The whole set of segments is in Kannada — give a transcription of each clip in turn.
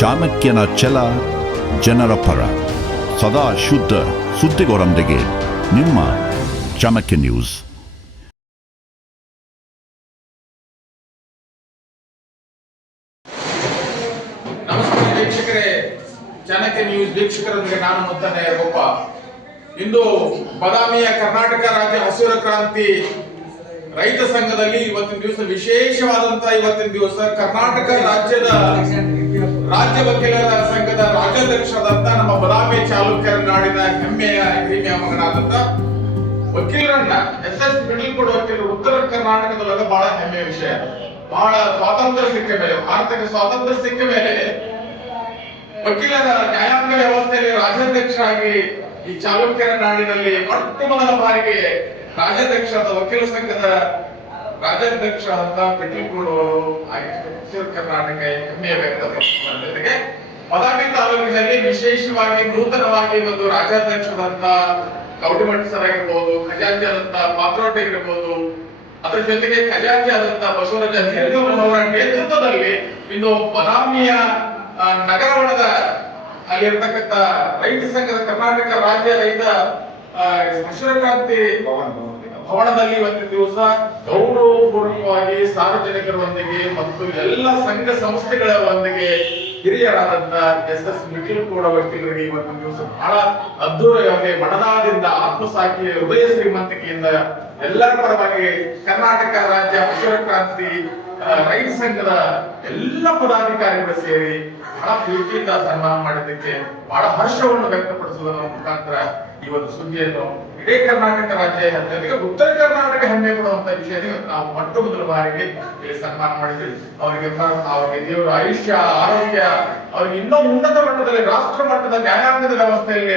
ಚಾಣಕ್ಯನ ಛಲ ಜನರ ಪರ, ಸದಾ ಶುದ್ಧ ಸುದ್ದಿಗಳೊಂದಿಗೆ ನಿಮ್ಮ ಚಾಣಕ್ಯ ನ್ಯೂಸ್. ನಮಸ್ಕಾರ ವೀಕ್ಷಕರೇ, ಚಾಣಕ್ಯ ನ್ಯೂಸ್ ವೀಕ್ಷಕರೊಂದಿಗೆ ನಾನು ಮುತ್ತನೆ ಗೋಪ. ಇಂದು ಬಾದಾಮಿಯ ಕರ್ನಾಟಕ ರಾಜ್ಯ ಹಸಿರು ಕ್ರಾಂತಿ ರೈತ ಸಂಘದಲ್ಲಿ ಇವತ್ತಿನ ದಿವಸ ವಿಶೇಷವಾದಂತಹ ಕರ್ನಾಟಕ ರಾಜ್ಯ ವಕೀಲರ ಸಂಘದ ರಾಜ್ಯಾಧ್ಯಕ್ಷರಾದಂತ ನಮ್ಮ ಬಾದಾಮಿ ಚಾಲುಕ್ಯರ ನಾಡಿನ ಹೆಮ್ಮೆಯ ಹಿರಿಯ ಮಗನಾದಂತ ವಕೀಲರನ್ನ SS ಮಿಡಲ್ ಕೋರ್ಟ್ ವಕೀಲರು ಉತ್ತರ ಕರ್ನಾಟಕದೊಳಗೆ ಬಹಳ ಹೆಮ್ಮೆಯ ವಿಷಯ. ಬಹಳ ಸ್ವಾತಂತ್ರ್ಯ ಸಿಕ್ಕ ಮೇಲೆ, ಭಾರತಕ್ಕೆ ಸ್ವಾತಂತ್ರ್ಯ ಸಿಕ್ಕ ಮೇಲೆ ವಕೀಲರ ನ್ಯಾಯಾಂಗ ವ್ಯವಸ್ಥೆಯಲ್ಲಿ ರಾಜ್ಯಾಧ್ಯಕ್ಷರಾಗಿ ಈ ಚಾಲುಕ್ಯರ ನಾಡಿನಲ್ಲಿ ಮೊಟ್ಟ ಮೊದಲ ಬಾರಿಗೆ ರಾಜ್ಯಾಧ್ಯಕ್ಷರಾದ ವಕೀಲ ಸಂಘದ ರಾಜ್ಯಾಧ್ಯಕ್ಷರಾದ ಪಿಟಲ್ಕೋಡು ಉತ್ತರ ಕರ್ನಾಟಕ ಹೆಮ್ಮೆಯ ವ್ಯಕ್ತಪಡಿಸುವ ಜೊತೆಗೆ ಬಾದಾಮಿ ತಾಲೂಕಿನಲ್ಲಿ ವಿಶೇಷವಾಗಿ ನೂತನವಾಗಿ ಒಂದು ರಾಜ್ಯಾಧ್ಯಕ್ಷರಾದಂತ ಕೌಟಿಮಠ ಸರ್ ಆಗಿರ್ಬೋದು, ಖಜಾಂಚಿ ಆದಂತ ಪಾತ್ರೋಟೆ ಇರಬಹುದು, ಅದರ ಜೊತೆಗೆ ಖಜಾಂಚಿ ಆದಂತ ಬಸವರಾಜ ಅವರ ನೇತೃತ್ವದಲ್ಲಿ ಇಂದು ಬಾದಾಮಿಯ ನಗರವನದ ಅಲ್ಲಿರ್ತಕ್ಕಂಥ ರೈತ ಸಂಘದ ಕರ್ನಾಟಕ ರಾಜ್ಯ ರೈತ ಹಸಿರು ಕ್ರಾಂತಿ ಭವನದಲ್ಲಿ ಇವತ್ತಿನ ದಿವಸ ಗೌರವಪೂರ್ವಕವಾಗಿ ಸಾರ್ವಜನಿಕರೊಂದಿಗೆ ಮತ್ತು ಎಲ್ಲ ಸಂಘ ಸಂಸ್ಥೆಗಳೊಂದಿಗೆ ಹಿರಿಯರಾದಂತ SS ಮಿಡಲ್ ಕೋರ್ಟ್ ವಕೀಲರಿಗೆ ಇವತ್ತಿನ ದಿವಸ ಬಹಳ ಅದ್ದೂರಿಯಾಗಿ ಮನದಾಳದಿಂದ ಆತ್ಮಸಾಕ್ಷಿ ಹೃದಯ ಶ್ರೀಮಂತಿಕೆಯಿಂದ ಎಲ್ಲರ ಪರವಾಗಿ ಕರ್ನಾಟಕ ರಾಜ್ಯ ಹಸಿರು ಕ್ರಾಂತಿ ರೈತ ಸಂಘದ ಎಲ್ಲ ಪದಾಧಿಕಾರಿಗಳು ಸೇರಿ ಬಹಳ ಪ್ರೀತಿಯಿಂದ ಸನ್ಮಾನ ಮಾಡಿದ್ದಕ್ಕೆ ಬಹಳ ಹರ್ಷವನ್ನು ವ್ಯಕ್ತಪಡಿಸುವುದರ ಮುಖಾಂತರ ಈ ಒಂದು ಸುದ್ದಿಯನ್ನು ಇಡೀ ಕರ್ನಾಟಕ ರಾಜ್ಯ ಜೊತೆಗೆ ಉತ್ತರ ಕರ್ನಾಟಕ ಹೆಮ್ಮೆ ಕೊಡುವಂತ ವಿಷಯದಲ್ಲಿ ನಾವು ಮೊಟ್ಟ ಮೊದಲ ಬಾರಿಗೆ ಇಲ್ಲಿ ಸನ್ಮಾನ ಮಾಡಿದ್ವಿ. ಅವರಿಗೆ ದೇವರ ಆಯುಷ್ಯ, ಆರೋಗ್ಯ, ಅವ್ರಿಗೆ ಇನ್ನೂ ಉನ್ನತ ಮಟ್ಟದಲ್ಲಿ ರಾಷ್ಟ್ರ ಮಟ್ಟದ ನ್ಯಾಯಾಂಗದ ವ್ಯವಸ್ಥೆಯಲ್ಲಿ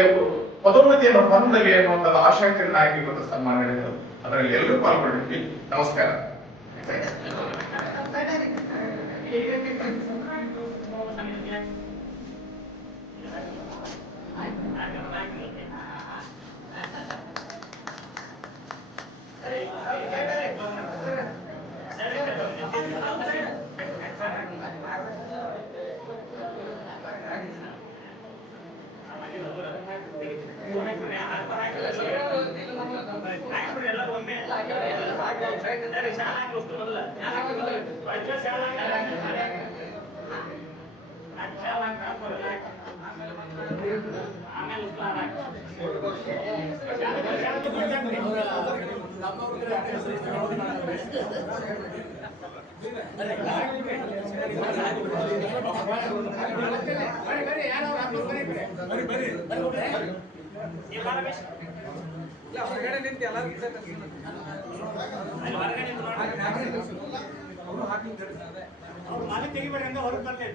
ಪದೋನ್ನತಿಯನ್ನು ಹೊಂದಲಿ ಅನ್ನುವಂಥದ್ದು ಆಶಾಕಿರಣಾಗಿ ಇವತ್ತು ಸನ್ಮಾನ ಮಾಡಿದರು. ಅದರಲ್ಲಿ ಎಲ್ಲರೂ ಪಾಲ್ಗೊಂಡಿದ್ವಿ. ನಮಸ್ಕಾರ. ಹೊರಗಡೆ ನಿಂತು ಎಲ್ಲ ತೆಗಿಬೇಡಿ ಅಂದ್ರೆ ಹೊರಗೆ ಬರ್ಲಿ